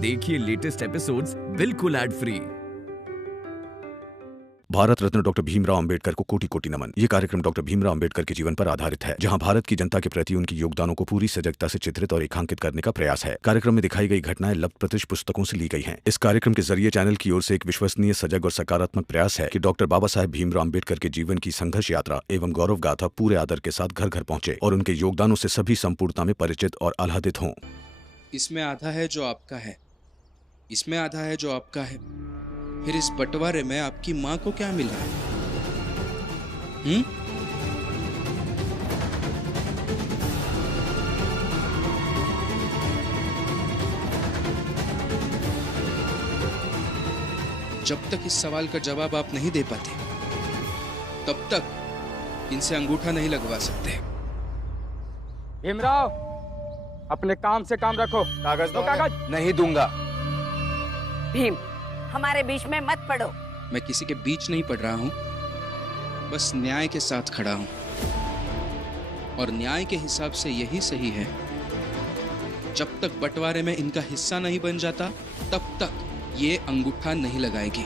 देखिए latest episodes बिल्कुल ad free. Bharat Ratna doctor Bhimrao Ambedkar को कोटि कोटि नमन। ये कार्यक्रम डॉक्टर भीमराव अंबेडकर के जीवन पर आधारित है, जहां भारत की जनता के प्रति उनके योगदानों को पूरी सजगता से चित्रित और रेखांकित करने का प्रयास है। कार्यक्रम में दिखाई गई घटनाएं लब्ध प्रतिष्ठ पुस्तकों से ली गई हैं। इस कार्यक्रम के जरिए चैनल की ओर से एक विश्वसनीय, सजग और सकारात्मक प्रयास है कि डॉक्टर बाबा साहेब भीमराव अंबेडकर के जीवन की संघर्ष यात्रा एवं गौरव गाथा पूरे आदर के साथ घर घर पहुंचे और उनके योगदानों से सभी संपूर्णता में परिचित और आह्लादित हों। इसमें आधा है जो आपका है, इसमें आधा है जो आपका है। फिर इस बंटवारे में आपकी माँ को क्या मिला? जब तक इस सवाल का जवाब आप नहीं दे पाते, तब तक इनसे अंगूठा नहीं लगवा सकते। भीमराव, अपने काम से काम रखो। कागज दो। कागज नहीं दूंगा। भीम, हमारे बीच में मत पड़ो। मैं किसी के बीच नहीं पड़ रहा हूं, बस न्याय के साथ खड़ा हूं, और न्याय के हिसाब से यही सही है। जब तक बंटवारे में इनका हिस्सा नहीं बन जाता, तब तक ये अंगूठा नहीं लगाएगी।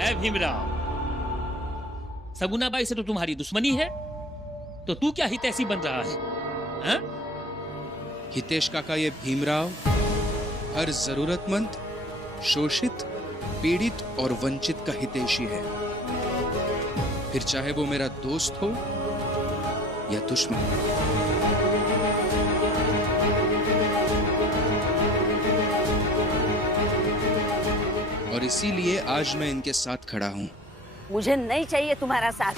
ऐ भीमराव, सगुना बाई से तो तुम्हारी दुश्मनी है, तो तू क्या हितैषी बन रहा है? हा? हितेश काका, ये भीमराव हर जरूरतमंद, शोषित, पीड़ित और वंचित का हितैषी है, फिर चाहे वो मेरा दोस्त हो या दुश्मन। और इसीलिए आज मैं इनके साथ खड़ा हूं। मुझे नहीं चाहिए तुम्हारा साथ।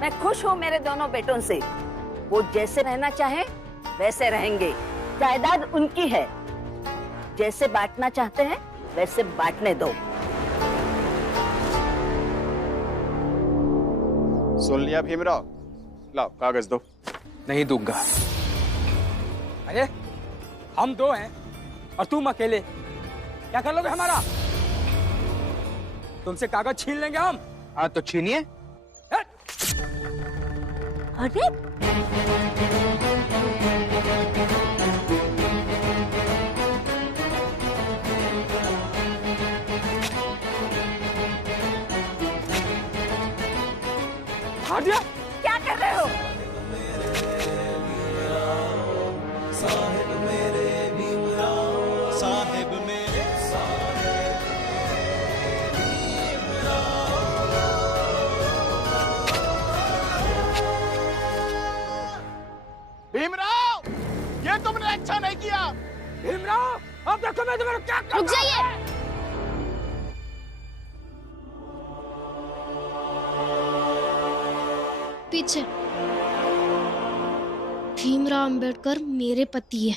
मैं खुश हूँ मेरे दोनों बेटों से। वो जैसे रहना चाहे वैसे रहेंगे। जायदाद उनकी है, जैसे बांटना चाहते हैं वैसे बांटने दो। सुन लिया भीमराव, लाओ कागज दो। नहीं दूंगा। अरे हम दो हैं और तुम अकेले, क्या कर लोगे हमारा? तुमसे कागज छीन लेंगे हम। हाँ तो छीनिए। अरे क्या कर रहे हो? भीमराव, ये तुमने अच्छा नहीं किया। भीमराव, अब देखो मैं तुम्हें क्या करता हूं। रुक जाइए। पीछे। भीमराव अंबेडकर मेरे पति है,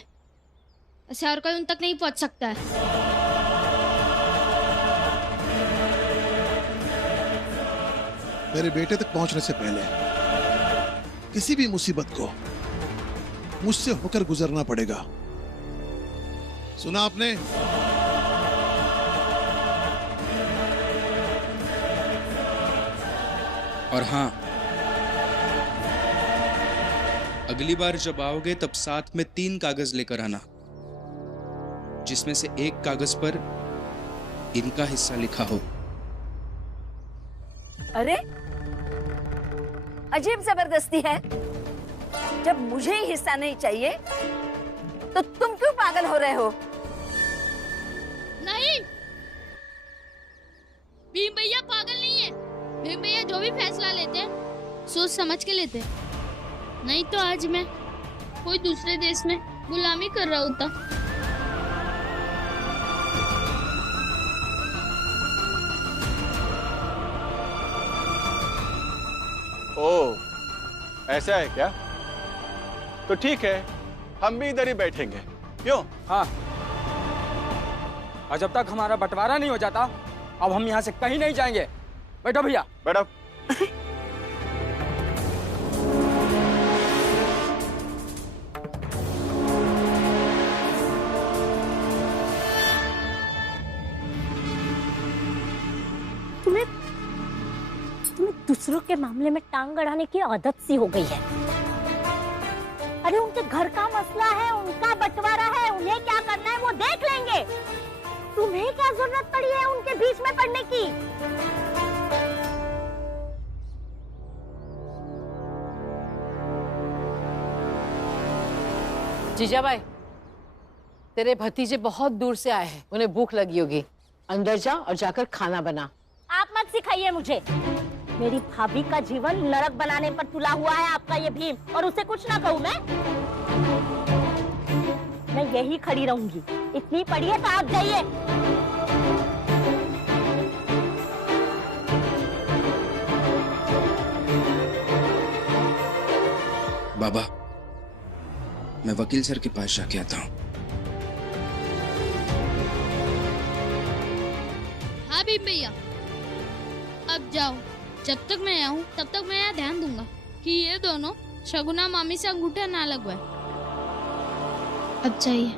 ऐसे और कोई उन तक नहीं पहुंच सकता है। मेरे बेटे तक पहुंचने से पहले किसी भी मुसीबत को मुझसे होकर गुजरना पड़ेगा। सुना आपने? और हाँ, अगली बार जब आओगे तब साथ में 3 कागज लेकर आना, जिसमें से एक कागज पर इनका हिस्सा लिखा हो। अरे अजीब जबरदस्ती है। जब मुझे ही हिस्सा नहीं चाहिए तो तुम क्यों पागल हो रहे हो? नहीं, भीम भैया पागल नहीं है। भीम भैया जो भी फैसला लेते हैं सोच समझ के लेते हैं, नहीं तो आज मैं कोई दूसरे देश में गुलामी कर रहा होता। ओ, ऐसा है क्या? तो ठीक है, हम भी इधर ही बैठेंगे। क्यों? हाँ, और जब तक हमारा बंटवारा नहीं हो जाता, अब हम यहाँ से कहीं नहीं जाएंगे। बैठो भैया। बैठो। दूसरों के मामले में टांग अड़ाने की आदत सी हो गई है। अरे उनके घर का मसला है, उनका बंटवारा है, उन्हें क्या करना है वो देख लेंगे। तुम्हें क्या जरूरत पड़ी है उनके बीच में पड़ने की? जीजाबाई, तेरे भतीजे बहुत दूर से आए हैं, उन्हें भूख लगी होगी। अंदर जा और जाकर खाना बना। आप मत सिखाइए मुझे। मेरी भाभी का जीवन नरक बनाने पर तुला हुआ है आपका ये भीम, और उसे कुछ ना कहूँ मैं यही खड़ी रहूंगी। इतनी पड़ी है तो आप जाइए। बाबा, मैं वकील सर के पास जाके आता हूँ। हाँ भीम भैया, अब जाओ। जब तक मैं आऊँ तब तक मैं यहाँ ध्यान दूंगा कि ये दोनों शगुना मामी से अंगूठा ना लगवाए। अब जाइए।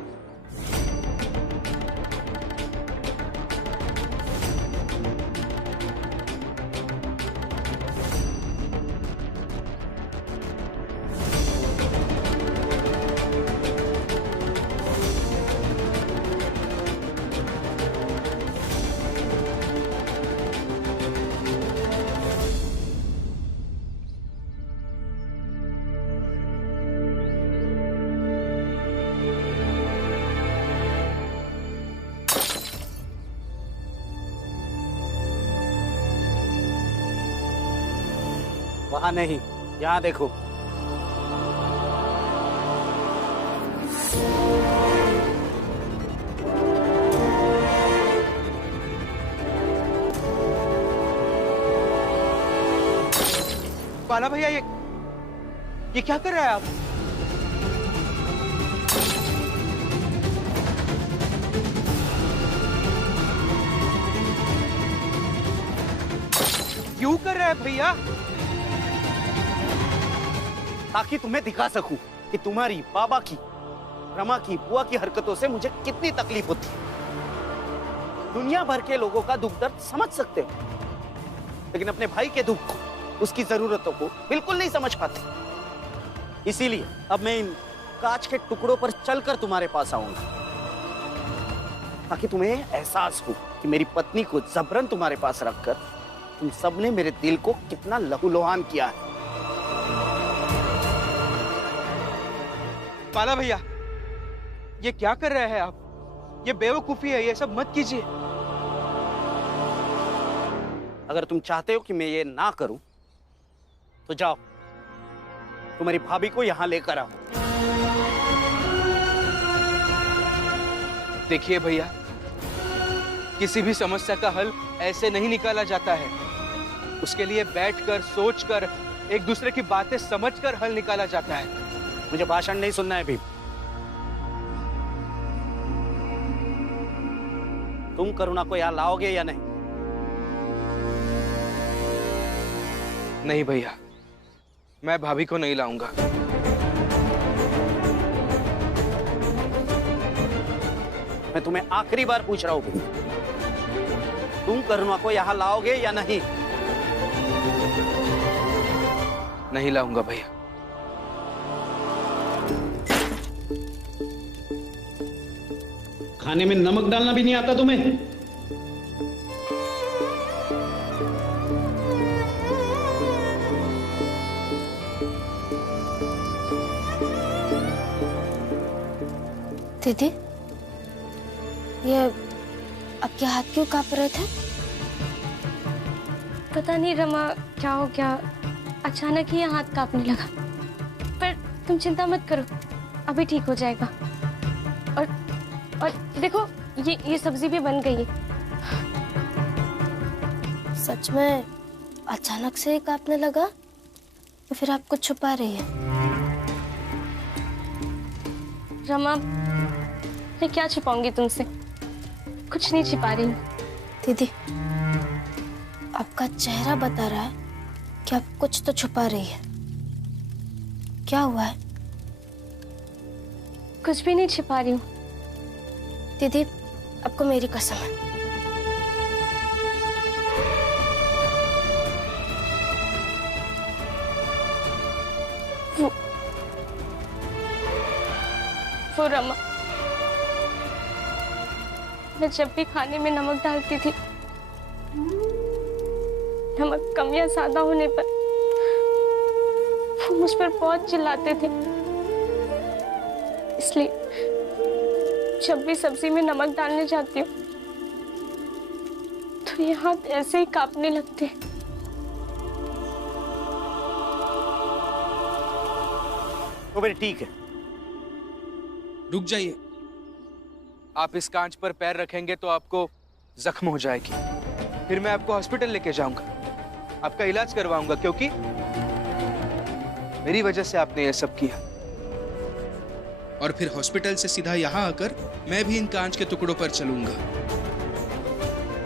वहाँ नहीं, यहाँ देखो। बाला भैया, ये क्या कर रहे हैं आप? क्यों कर रहे हैं भैया? ताकि तुम्हें दिखा सकूं कि तुम्हारी बाबा की, रमा की, बुआ की हरकतों से मुझे कितनी तकलीफ होती है। दुनिया भर के लोगों का दुख दर्द समझ सकते हो, लेकिन अपने भाई के दुख को, उसकी जरूरतों को बिल्कुल नहीं समझ पाते। इसीलिए अब मैं इन कांच के टुकड़ों पर चलकर तुम्हारे पास आऊंगा, ताकि तुम्हें एहसास हो कि मेरी पत्नी को जबरन तुम्हारे पास रखकर तुम सबने मेरे दिल को कितना लहूलुहान किया है। बाला भैया, ये क्या कर रहे हैं आप? ये बेवकूफी है, ये सब मत कीजिए। अगर तुम चाहते हो कि मैं ये ना करूं, तो जाओ, तुम्हारी भाभी को यहां लेकर आओ। देखिए भैया, किसी भी समस्या का हल ऐसे नहीं निकाला जाता है। उसके लिए बैठकर, सोचकर, एक दूसरे की बातें समझकर हल निकाला जाता है। मुझे भाषण नहीं सुनना है भीम। तुम करुणा को यहां लाओगे या नहीं? नहीं भैया, मैं भाभी को नहीं लाऊंगा। मैं तुम्हें आखिरी बार पूछ रहा हूं भीम, तुम करुणा को यहां लाओगे या नहीं? नहीं लाऊंगा भैया। खाने में नमक डालना भी नहीं आता तुम्हें? दीदी, ये आपके हाथ क्यों कांप रहे थे? पता नहीं रमा, क्या हो गया, अचानक ही हाथ कांपने लगा। पर तुम चिंता मत करो, अभी ठीक हो जाएगा। और देखो, ये सब्जी भी बन गई है। सच में अचानक से ही कांपने लगा, तो फिर आप कुछ छुपा रही है? रमा, मैं क्या छिपाऊंगी तुमसे? कुछ नहीं छिपा रही हूँ। दीदी, आपका चेहरा बता रहा है कि आप कुछ तो छुपा रही है। क्या हुआ है? कुछ भी नहीं छिपा रही हूँ। दीदी, आपको मेरी कसम है। देखो रमा, मैं जब भी खाने में नमक डालती थी, नमक कम या ज्यादा होने पर वो मुझ पर बहुत चिल्लाते थे। इसलिए जब भी सब्जी में नमक डालने जाती हूँ तो ये हाथ ऐसे ही कांपने लगते हैं। तो फिर ठीक है, रुक जाइए। आप इस कांच पर पैर रखेंगे तो आपको जख्म हो जाएगी, फिर मैं आपको हॉस्पिटल लेके जाऊंगा, आपका इलाज करवाऊंगा, क्योंकि मेरी वजह से आपने ये सब किया। और फिर हॉस्पिटल से सीधा यहाँ आकर मैं भी इन कांच के टुकड़ों पर चलूंगा।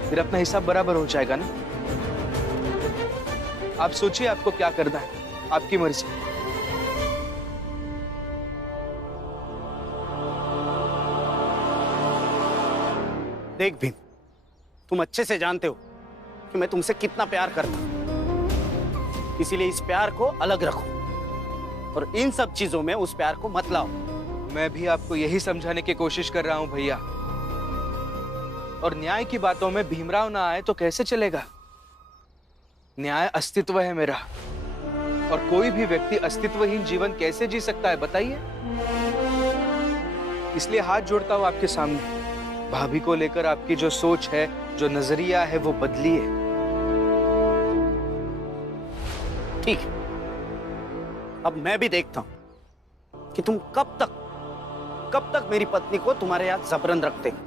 फिर अपना हिसाब बराबर हो जाएगा ना। आप सोचिए आपको क्या करना है, आपकी मर्जी। देख भीम, तुम अच्छे से जानते हो कि मैं तुमसे कितना प्यार करता हूं, इसीलिए इस प्यार को अलग रखो और इन सब चीजों में उस प्यार को मत लाओ। मैं भी आपको यही समझाने की कोशिश कर रहा हूं भैया। और न्याय की बातों में भीमराव ना आए तो कैसे चलेगा? न्याय अस्तित्व है मेरा, और कोई भी व्यक्ति अस्तित्वहीन जीवन कैसे जी सकता है बताइए? इसलिए हाथ जोड़ता हूं आपके सामने, भाभी को लेकर आपकी जो सोच है, जो नजरिया है, वो बदलिए। ठीक है, अब मैं भी देखता हूं कि तुम कब तक मेरी पत्नी को तुम्हारे यहाँ जबरन रखते हो।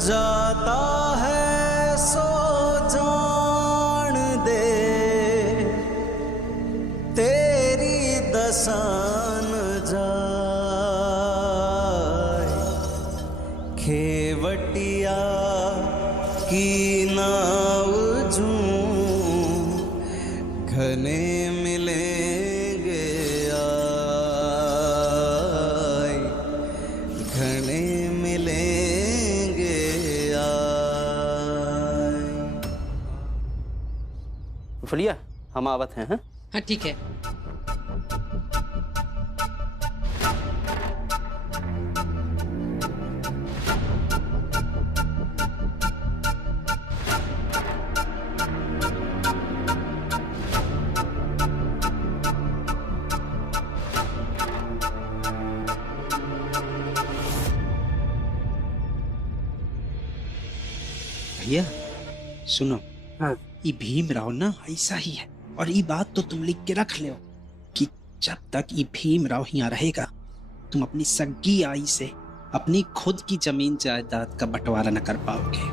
जाता है सो जान दे तेरी दसान जाए, खेवटिया की नाव जूं घने मिलेंगे आए, घने मिलेंगे आए। फलिया, हम आवत हैं। हाँ ठीक है। भैया सुनो, हाँ, ये भीमराव ना ऐसा ही है, और ये बात तो तुम लिख के रख ले कि जब तक ये भीमराव यहाँ रहेगा तुम अपनी सगी आई से अपनी खुद की जमीन जायदाद का बंटवारा न कर पाओगे।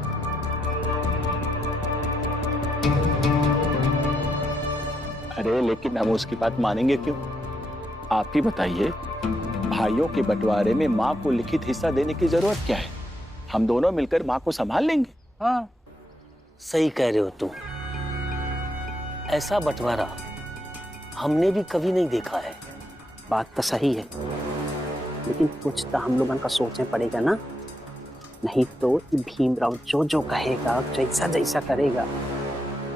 अरे लेकिन हम उसकी बात मानेंगे क्यों? आप ही बताइए, भाइयों के बंटवारे में माँ को लिखित हिस्सा देने की जरूरत क्या है? हम दोनों मिलकर माँ को संभाल लेंगे। हाँ सही कह रहे हो तुम, ऐसा बंटवारा हमने भी कभी नहीं देखा है। बात तो सही है, लेकिन कुछ तो हम लोगों का सोचना पड़ेगा ना, नहीं तो भीमराव जो जो कहेगा, जैसा जैसा करेगा,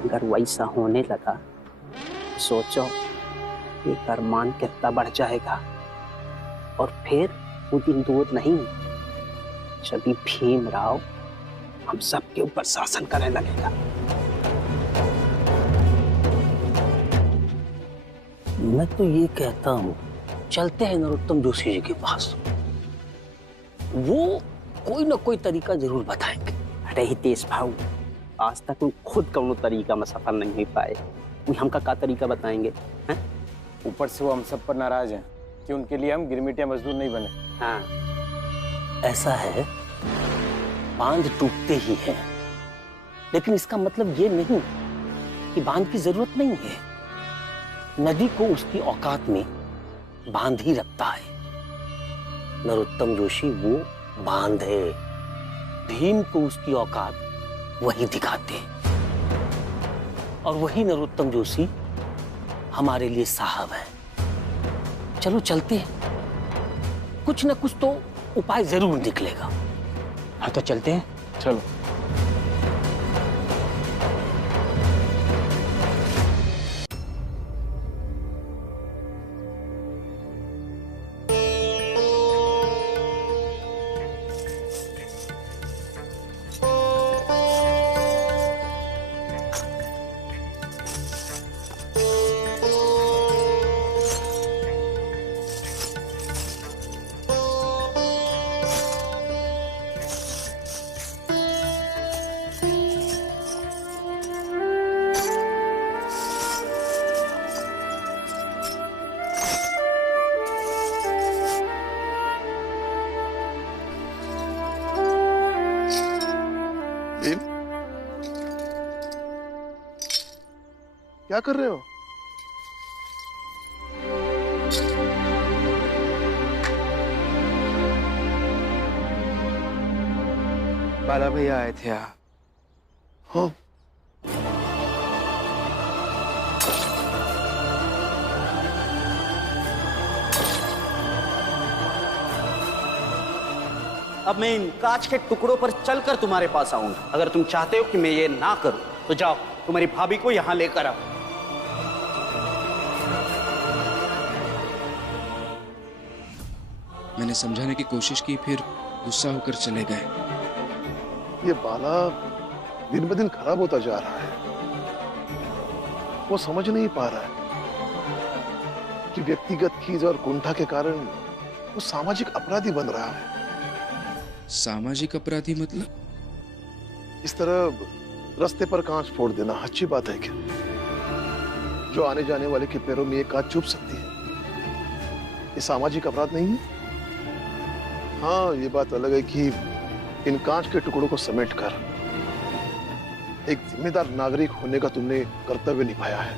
अगर वैसा होने लगा, सोचो एक अरमान कितना बढ़ जाएगा। और फिर वो दिन दूर नहीं जब भीमराव हम सबके ऊपर शासन करने लगेगा। मैं तो ये कहता हूँ चलते हैं नरोत्तम जोशी जी के पास, वो कोई ना कोई तरीका जरूर बताएंगे। अरे हितेश भाऊ, आज तक वो खुद कौनो तरीका में सफल नहीं हो पाए, वो हमका का तरीका बताएंगे? ऊपर से वो हम सब पर नाराज हैं कि उनके लिए हम गिरमिटिया मजदूर नहीं बने। हाँ ऐसा है, बांध टूटते ही है, लेकिन इसका मतलब ये नहीं कि बांध की जरूरत नहीं है। नदी को उसकी औकात में बांध ही रखता है। नरोत्तम जोशी वो बांध है, भीम को उसकी औकात वही दिखाते हैं, और वही नरोत्तम जोशी हमारे लिए साहब है। चलो चलते हैं। कुछ न कुछ तो उपाय जरूर निकलेगा। हाँ तो चलते हैं। चलो। क्या कर रहे हो? बाला भैया आए थे यहाँ। हाँ। अब मैं इन कांच के टुकड़ों पर चलकर तुम्हारे पास आऊंगा। अगर तुम चाहते हो कि मैं ये ना करूं तो जाओ, तुम्हारी भाभी को यहां लेकर आओ। मैंने समझाने की कोशिश की, फिर गुस्सा होकर चले गए। ये बाला दिन ब दिन खराब होता जा रहा है। वो समझ नहीं पा रहा है कि व्यक्तिगत खींच और कुंठा के कारण वो सामाजिक अपराधी बन रहा है। सामाजिक अपराधी मतलब? इस तरह रास्ते पर कांच फोड़ देना अच्छी बात है क्या? जो आने जाने वाले के पैरों में ये कांच चुभ सकती है, ये सामाजिक अपराध नहीं है? हाँ, ये बात अलग है कि इन कांच के टुकड़ों को समेटकर एक जिम्मेदार नागरिक होने का तुमने कर्तव्य निभाया है,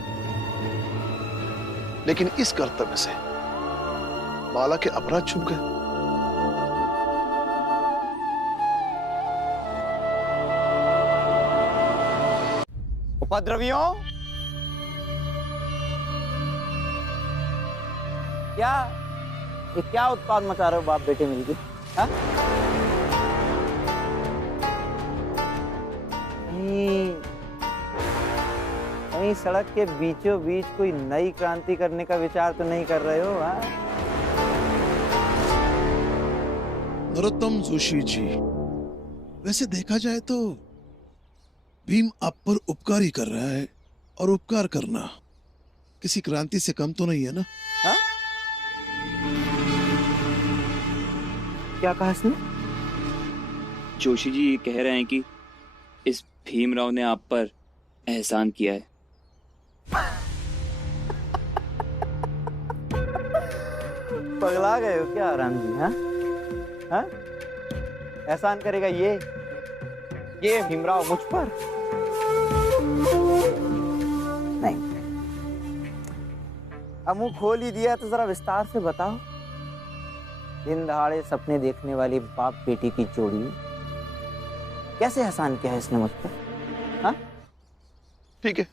लेकिन इस कर्तव्य से बाला के अपराध छुप गए। उपद्रवियों, क्या उत्पाद मचा रहे हो बाप बेटे मिलकर? कहीं सड़क के बीचों बीच कोई नई क्रांति करने का विचार तो नहीं कर रहे हो? नरोत्तम जोशी जी, वैसे देखा जाए तो भीम आप पर उपकार ही कर रहा है, और उपकार करना किसी क्रांति से कम तो नहीं है ना? हा? क्या कहा इसने? जोशी जी ये कह रहे हैं कि इस भीमराव ने आप पर एहसान किया है। पगला गए हो क्या राम जी? हाँ हाँ, एहसान करेगा ये भीमराव मुझ पर? नहीं। अब मुंह खोल ही दिया तो जरा विस्तार से बताओ। दिन दहाड़े सपने देखने वाली बाप बेटी की जोड़ी कैसे एहसान किया है इसने मुझ पर? हाँ? ठीक है,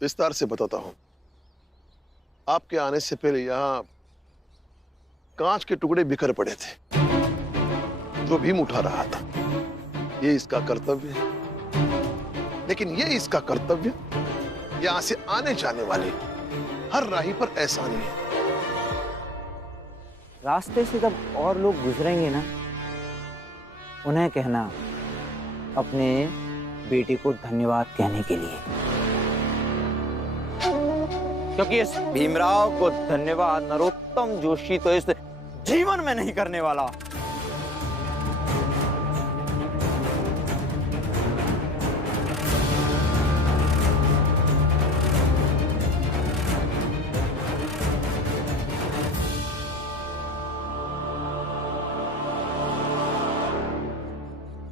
विस्तार से बताता हूं। आपके आने से पहले यहां कांच के टुकड़े बिखर पड़े थे जो भीम उठा रहा था। ये इसका कर्तव्य है, लेकिन ये इसका कर्तव्य यहां से आने जाने वाले हर राही पर एहसानी है। रास्ते से जब और लोग गुजरेंगे ना, उन्हें कहना अपने बेटे को धन्यवाद कहने के लिए, क्योंकि इस भीमराव को धन्यवाद नरोत्तम जोशी तो इस जीवन में नहीं करने वाला।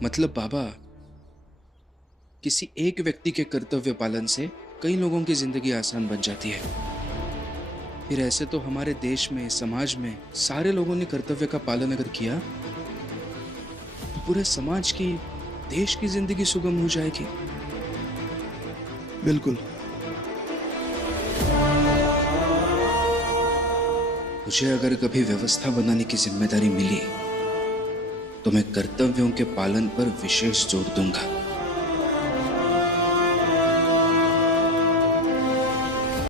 मतलब बाबा, किसी एक व्यक्ति के कर्तव्य पालन से कई लोगों की जिंदगी आसान बन जाती है। फिर ऐसे तो हमारे देश में, समाज में सारे लोगों ने कर्तव्य का पालन अगर किया तो पूरे समाज की, देश की जिंदगी सुगम हो जाएगी। बिल्कुल। मुझे अगर कभी व्यवस्था बनाने की जिम्मेदारी मिली तो मैं कर्तव्यों के पालन पर विशेष जोर दूंगा।